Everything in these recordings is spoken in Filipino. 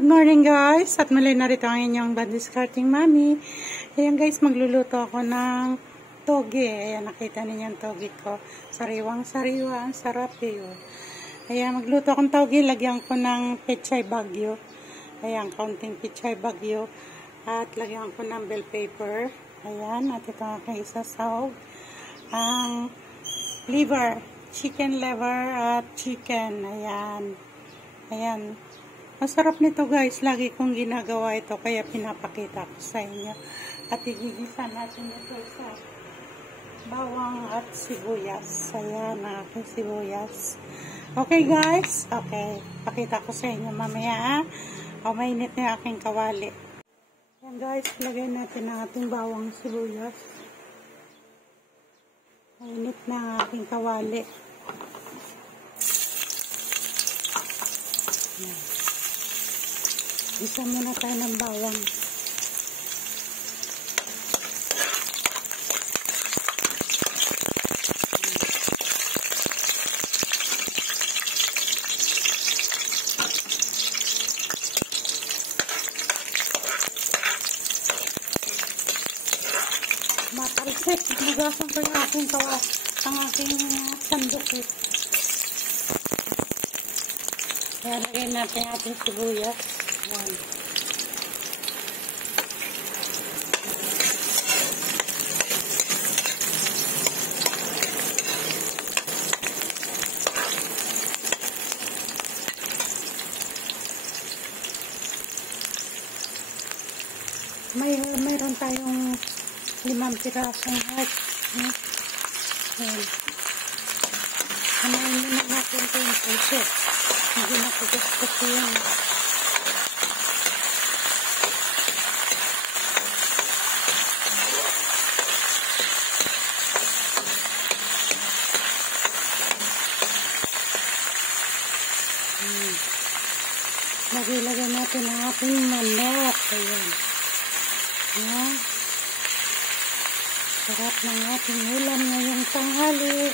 Good morning guys, at muli narito ang inyong bad discarding mommy. Ayan guys, magluluto ako ng toge. Ayan, nakita ninyo yung toge ko. Sariwang sariwa, ang sarap yun. Ayan, magluto akong toge, lagyan ko ng pechay bagyo. Ayan, kaunting pechay bagyo. At lagyan ko ng bell pepper. Ayan, at ito ang aking isasawag. Ang liver, chicken liver at chicken. Ayan. Ayan. Masarap nito guys. Lagi kong ginagawa ito. Kaya pinapakita ko sa inyo. At igigisa natin ito sa bawang at sibuyas. Ayan ang aking sibuyas. Okay guys. Okay. Pakita ko sa inyo mamaya. O mainit na yung aking kawali. Ayan guys. Lagay natin ang ating bawang sibuyas. Mainit na ang aking kawali. Ayan. Isa muna tayo ng bawang. Matalsik. Magasan ko yung aking sandok. Kaya lagay natin ating sibuyas. Ayan. Mayroon tayong 5 pirasong heart. Ayan. Kamain muna natin ito yung puso. Hindi na kugas yan. Lagay natin ang ating manok. Ayan. Ayan. Sarap ng ating ulam ngayong tanghali.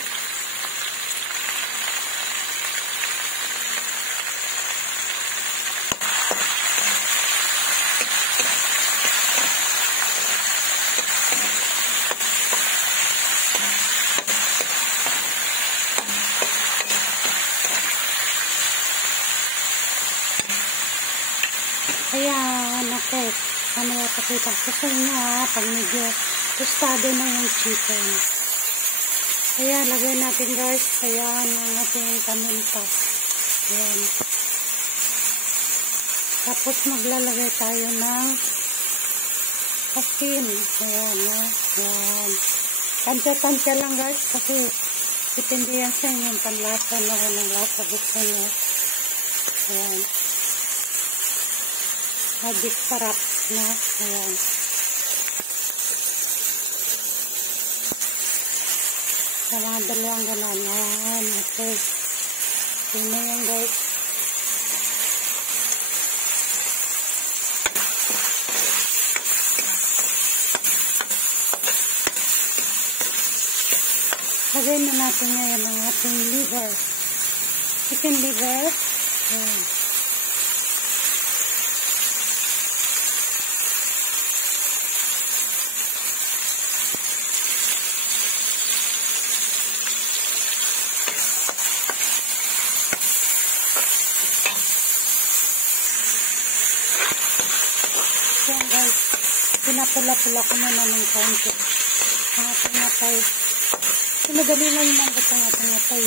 Ayan, okay. Mamaya pakita ko sa inyo pag medyo tostado na yung chicken. Ayan, lagay natin guys. Ayan, ang ating paminta. Ayan. Tapos maglalagay tayo ng asin. Ayan, ayan. Tansya-tansya lang guys kasi depende yan sa inyo yung panlasa na ng lasa gusto nyo. Ayan. Magic sarap na. Ayan. Sa mga dalawang ganon. Ayan. Okay. Okay na yan guys. Lagay na natin ngayon ang ating liver. Chicken liver. Ayan. Yan guys, pinapula-pula ko muna ng konti. Ang ating matay. Madali lang naman ito ang ating matay.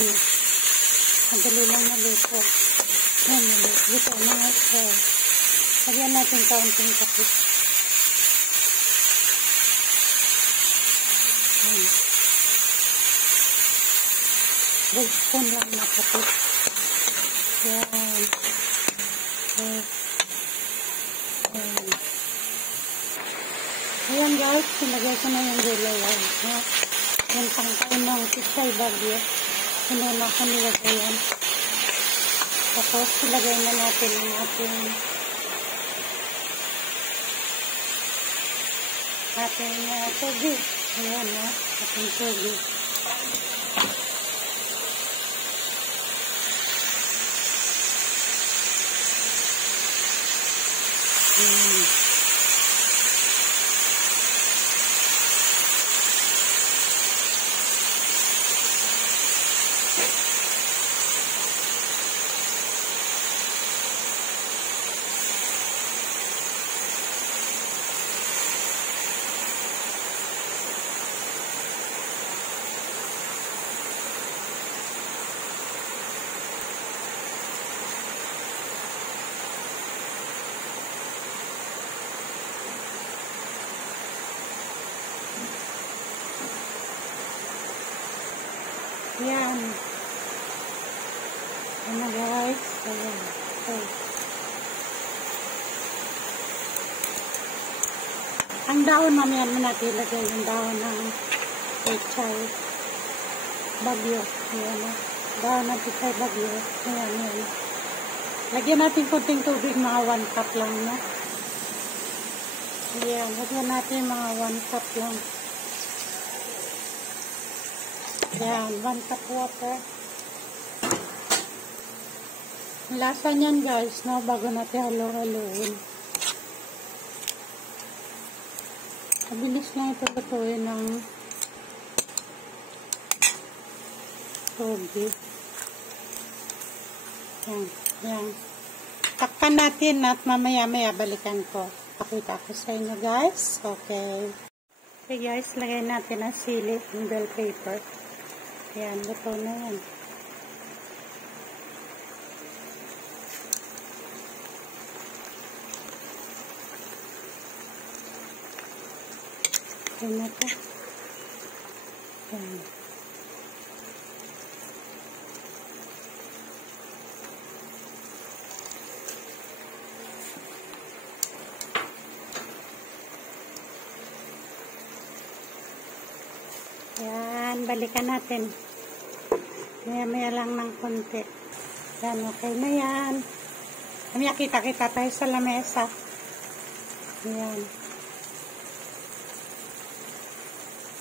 Madali lang naluto. Yan, naluto na ito. Lagyan natin kaunting kapit. Yan. Bulspon lang na kapit. Yan. Okay. Ayan guys, sinagay ko na yung gulay. Yan pang tayo ng pichay bagyo. Sinuna ko nilagay yan. Tapos ilagay na natin yung ating toge. Ayan ating toge. Yan. Ano guys? Ayan. Okay. Ang daon mamaya natin ilagay yung daon ng pechay bagyo. Ayan. Daon ng pechay bagyo. Ayan, ayan. Lagyan natin kunting tubig, mga 1 cup lang, no? Ayan. Lagyan natin mga 1 cup lang. Ayan, 1 cup water. Lasa niyan guys, no? Bago natin halo-haloin. Mabilis lang ito tutuin ng tubig. Ayan, ayan. Takpan natin at mamaya-maya balikan ko. Pakita ko sa inyo guys. Okay. Okay guys, lagay natin ang sili, yung bell pepper. Ayan, luto na yan. Ayan na ito. Ayan. Ayan, balikan natin. Maya-maya lang ng konti. Yan, okay na yan. Mamaya kita-kita tayo sa lamesa. Yan.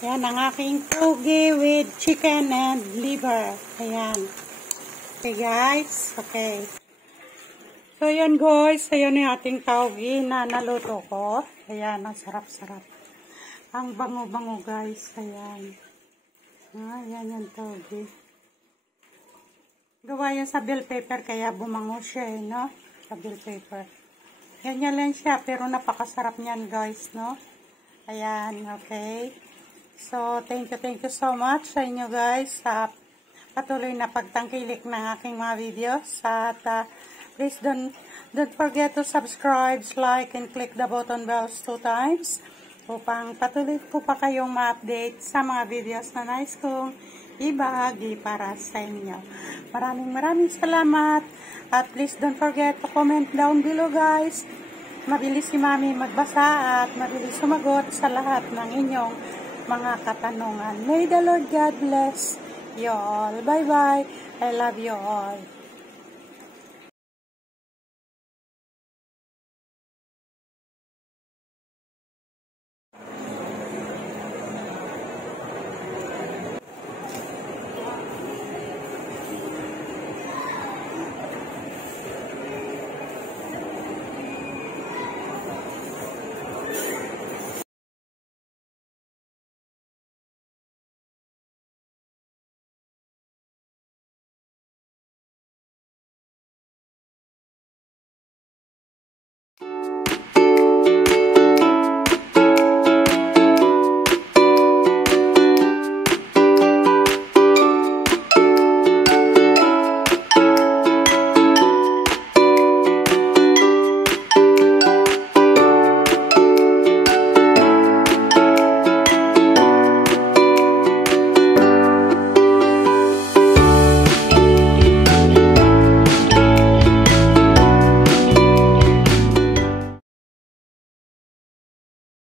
Yan ang aking toge with chicken and liver. Ayan. Okay guys. Okay. So yan guys. Ayan yung ating toge na naluto ko. Ayan. Ang sarap-sarap. Ang bango-bango guys. Ayan. Ayan yung toge. Gawa yan sa bell pepper, kaya bumango siya, no? Sa bell pepper. Ganyan lang siya, pero napakasarap niyan, guys, no? Ayan, okay. So, thank you so much sa inyo, guys, sa patuloy na pagtangkilik ng aking mga videos. At, please don't forget to subscribe, like, and click the button bells 2 times upang patuloy po pa kayong ma-update sa mga videos na nais kong ibahagi para sa inyo. Maraming salamat. At please don't forget to comment down below guys. Mabilis si Mami magbasa at mabilis sumagot sa lahat ng inyong mga katanungan. May the Lord God bless you all. Bye bye. I love you all.